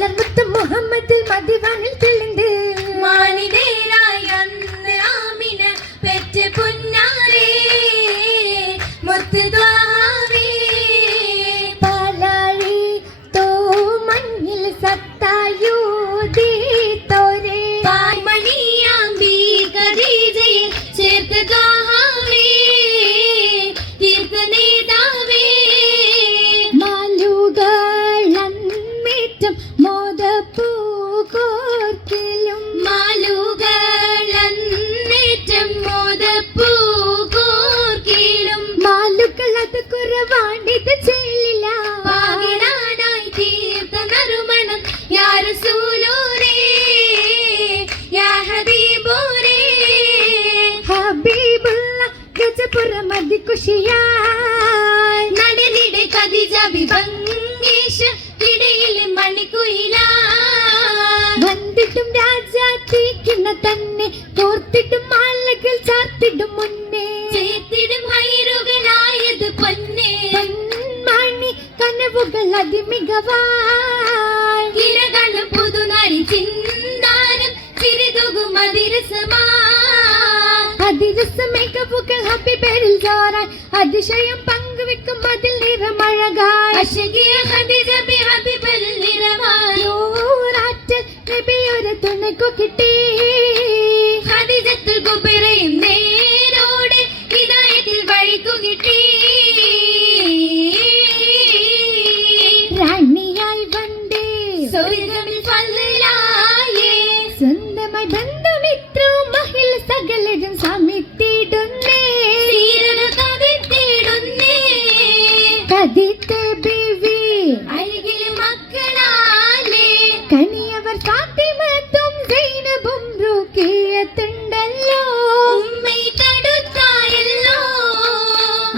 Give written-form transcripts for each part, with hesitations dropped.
മലർമുത്ത് മുഹമ്മദിൽ മദിവാനിൽ തെളിந்து മാനിതേരായി അന്ന് ആമിന പെറ്റ പുന്നാരേ മുത്ത് ദ്വാവേ പാലാഴി തോ മഞ്ഞിൽ സത്തായൂതി തോരേ പാൽമണിയാമ്പി ഖദീജയെ ചേർത്ത് ദ്വാവേ തീർത്ത നേതാവേ മാലുകളന്നേറ്റം മോദപ്പൂ കോർക്കിലും മാലുകളന്നേറ്റം മോദപ്പൂ കോർക്കിലും മാലുകൾ അത് കുറവാണിത് ചെല്ലില്ല പാകിടാനായി തീർത്ത നറുമണം യാ റസൂലൂരേ യാ ഹബീബൂരേ ഹബീബുള്ള ഗജപുരം അതിഖുഷിയായി നടനിടെ ഖദീജ വിഭംഗീഷ ഇടയിൽ മണിക്കുയിലാ വന്നിട്ടും രാജാത്തിക്കുന്ന തന്നെ കോർത്തിട്ടും മാലകൾ ചാർത്തിടും മുന്നേ ചേർത്തിടും ഹൈറുകളായത് പൊന്നേ മണി കനവുകൾ അതിമികവായി ഇലകളും പുതുനാരി ചിന്താരം ചിരിതുകും അതിരസമാ അതിരസമികവുകൾ ഹബീബരിൽ ജോറായി അതിശയം പങ്കുവെക്കും അതിൽ നിറമഴകായി അശകിയ ഖദീജ ബി ഹബീബിൽ നിറവായി നൂറാറ്റൽ നബിയൊരു തുണയ്ക്കു കിട്ടി ഖദീജത്തുൽ കുബറയും നേരോടെ ഹിദായത്തിൽ വഴിക്കു കിട്ടി റാണിയായി വണ്ടേ സ്വർഗ്ഗമിൽ ഫളലായേ സ്വന്തമായി ബന്ധുമിത്രവും മഹിള സകലരും സമിത്തിടുന്നേ സീരന കവിത്തിടുന്നേ കദിത്തെ ബീവി അരികിൽ മക്കളാലേ കനിയവർ ഫാത്തിമത്തും സൈനബും റുഖിയത്തുണ്ടല്ലോ ഉമ്മൈ തടുത്തായല്ലോ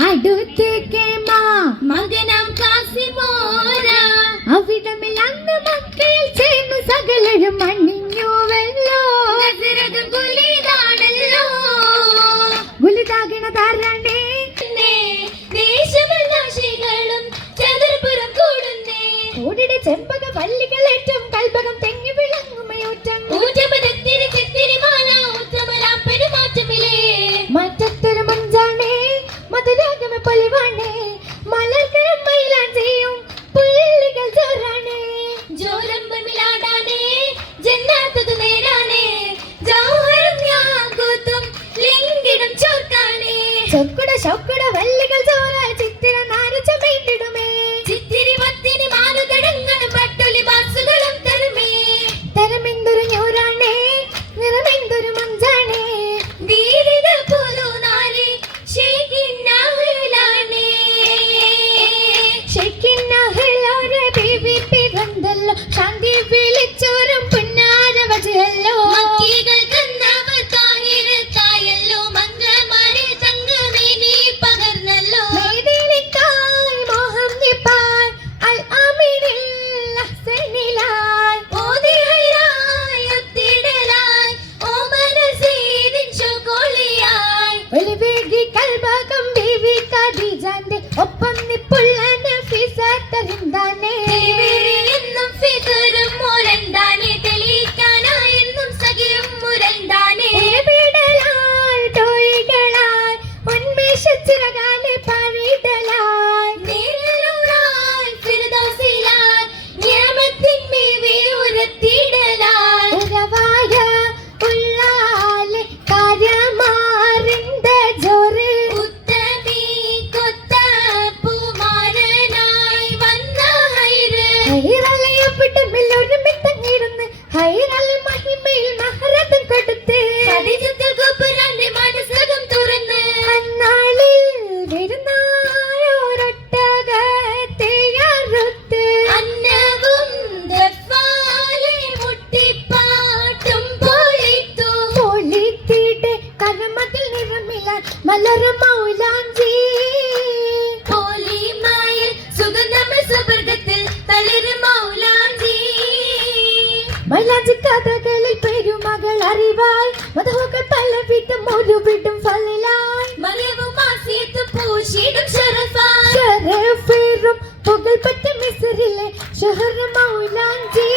അടുത്തേക്ക് മാ മകനാം കാസിമോര അവിടമിൽ അന്ന് മക്കയിൽ ചേർന്നു സകലരും അണിഞ്ഞുവല്ലോ നസറകം കുലിതാണല്ലോ ഗുലിതാകണതാരണേ ദേശമനാശികളും ചതുർപുരം കൂടുന്നേ ഓടിടെ ചെമ്പക വല്ലികൾ ഏറ്റവും കൽപകം തെങ്ങി വിളങ്ങുമയോറ്റം ഊറ്റമതത്തിരി ചിത്തിരി മാല ഉത്തമരാ പെരുമാറ്റമില്ലേ മറ്റത്തൊരു മഞ്ചാണേ മധുരാഗമ പൊലിവാണേ മലർക്കരം മയിലാൻ ചെയ്യും പുള്ളികൾ ചോറാണേ ജോലമ്പമിലാടാനേ ജന്നാത്തതു നേരാനേ ജൗഹറും യാകൂത്തും ലിംഗിടും ചോർക്കാനേ ചൊക്കുട ശൊക്കുട വല്ലികൾ ചോറായി ചിത്തിര നാരച്ച പെയിട്ടിടുമേ ചിത്തിരി മത്തിനി മാനുതടങ്ങളും പട്ടുലി ബാസുകളും തരുമേ തരമെന്തൊരു ഞോറാണേ നിറമെന്തൊരു മഞ്ചാണേ വീരിത പുതുനാരി ഷെയ്ഖിന്നാഹ്ലാനേ ഷെയ്ഖിന്നഹ്ലോരെ ബീവി പിറന്തല്ലോ ശാന്തി വിളിച്ചോരും പുന്നാര വജയല്ലോ മക്കികൾ കന്നവർ താഹിരത്തായല്ലോ മംഗമാരെ സംഗമേനി പകർന്നല്ലോ മേദിനിക്കായി മോഹം നിപ്പായ് അൽ ആമിനിൽ അഹ്സനിലായ് ഓതി ഹൈറായി ഒത്തിടലായി ഓമനസീദിൻ ഷുഗോളിയായി ഒളിവേഗി കൽബകം ബീവി ഖദീജന്റെ ഒപ്പം നിപ്പുള്ള നഫീസ തരിന്താനേ എന്നും ഫിദറും മുരണ്ടാനെ തെളിയിക്കാനായി എന്നും സഖിയും മുരണ്ടാനെ വിടലായി തോഴികളായി ഉന്മേഷച്ചിറകാലെ പാറിടലായി നേരിലൂറായി ഫിർദൗസിലായി നിയമത്തിൻ മീവി ഉരത്തിടലായി ഉറവായ ഉള്ളാലെ കാര്യമാറിന്ത ജോറ് ഉത്തമി കൊത്ത പൂമാരനായി വന്ന ഹൈറ് ഹൈറലയപ്പെട്ട് മെല്ലൊരുമിത്തങ്ങിരുന്ന് ഹൈറല മഹിമയിൽ മഹരതം കൊടുത്ത് ഖദീജത്തുൽ കുബ്രാന്റെ മനസ്സകം തുറന്ന് അന്നാളിൽ വരുന്നായൊരൊട്ടകത്തെ അറുത്ത് അന്നവും ദഫാലെ മുട്ടിപ്പാട്ടും പൊളിത്തു പൊളിത്തിടെ കരമതിൽ നിറമിലാൻ മലർ മൗലാഞ്ചി പോലിമായിൽ സുഗന്ധമ സുവർഗത്തിൽ തളിര് മൗലാഞ്ചി മൈലാഞ്ചി കഥകളിൽ പെരുമകൾ അറിവായി മധുക്കൾ പല വിട്ടും ഒരു വിട്ടും ഫലിലായി മറിയവും ആസിയത്തും പൂശിടും ഷറഫായി ഷറഫേറും പുകൾപെട്ട മിസ്രിലെ ഷഹർ മൗലാഞ്ചി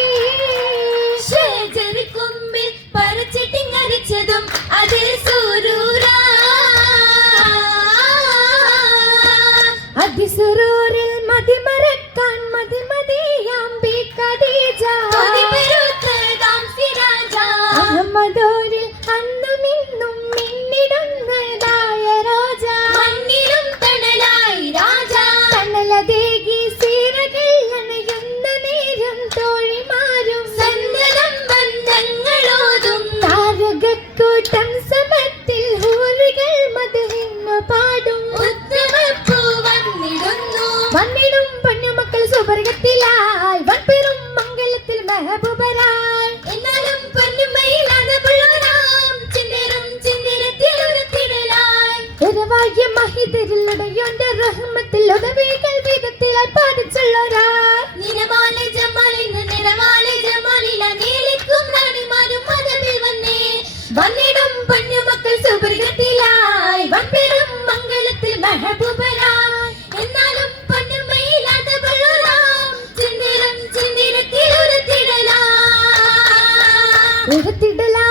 കൂട്ടം സമത്തിൽ ഹൂറികൾ മധുഹിന്നു പാടും ഉത്തമപ്പൂ വന്നിടുന്നു വന്നിടും പൊന്നുമക്കൾ സുവർഗത്തിലായി വൻപെരും മംഗളത്തിൽ മെഹബൂബരായി എന്നാലും പൊന്നുമയിലാതെ പുള്ളോരാം ചിന്തരും ചിന്തിരത്തിലുടത്തിടലായി ഉറവായ മഹിതരിലുടയോന്റെ റഹ്മത്തിൽ ഉദവികൾ വിധത്തിലായി പാടിച്ചുള്ളോരായി നിറമാലെ ജമാലിന് നിറമാലെ ജമാലില നീലിക്കും റാണിമാരും മതവിൽ വന്നേ വന്നിടും പൊന്നുമക്കൾ സുവർഗത്തിലായി വൻപെരും മംഗളത്തിൽ മെഹബൂബരായി എന്നാലും പൊന്നുമയിലാതെ പുള്ളോരാം ചിന്തരും ചിന്തിരത്തിലുടത്തിടലായി ഉറത്തിടലായി